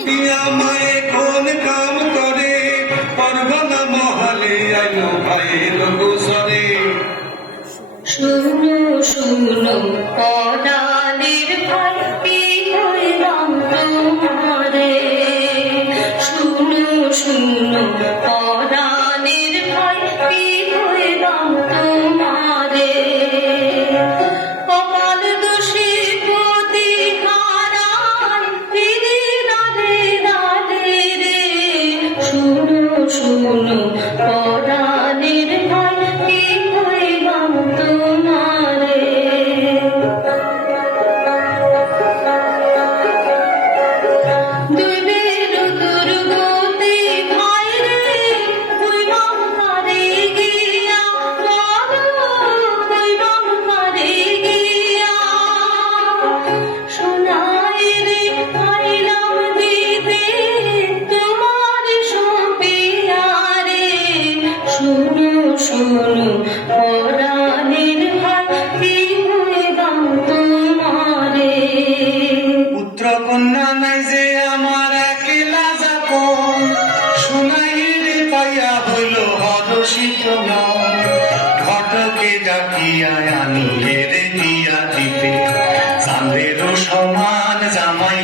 আমায় কোন কাম করে পরবনা মহলে আইলো ভাইয়ের গোসরে। শুনো শুনো পদানের ভাই কি হইলাম তোমারে। শুনো শুনো পদানের ভাই কি হইলাম তোমারে। কপাল দোষী পতি হারায় ফিরে ডালে ডালে রে। শুনো শুনো পদানের ভাই কি হইলাম তোমারে। দুর্বের দুর্গতি ভাই রে কইবাম কারে গিয়া। বলো কইবাম কারে গিয়া। সোনাই রে পাইলাম দিতে তোমার সপিয়া রে। শুনো শুনো পরাণের ভাই কি হইবাম তোমারে। পুত্র কন্যা নাই যে আমার একলা যাপন, শুনাইলে পাইয়া হইল হরষিত মন। ঘটকে ডাকিয়া আনি হেরে দিয়া দিতে, চাঁদেরও সমান জামাই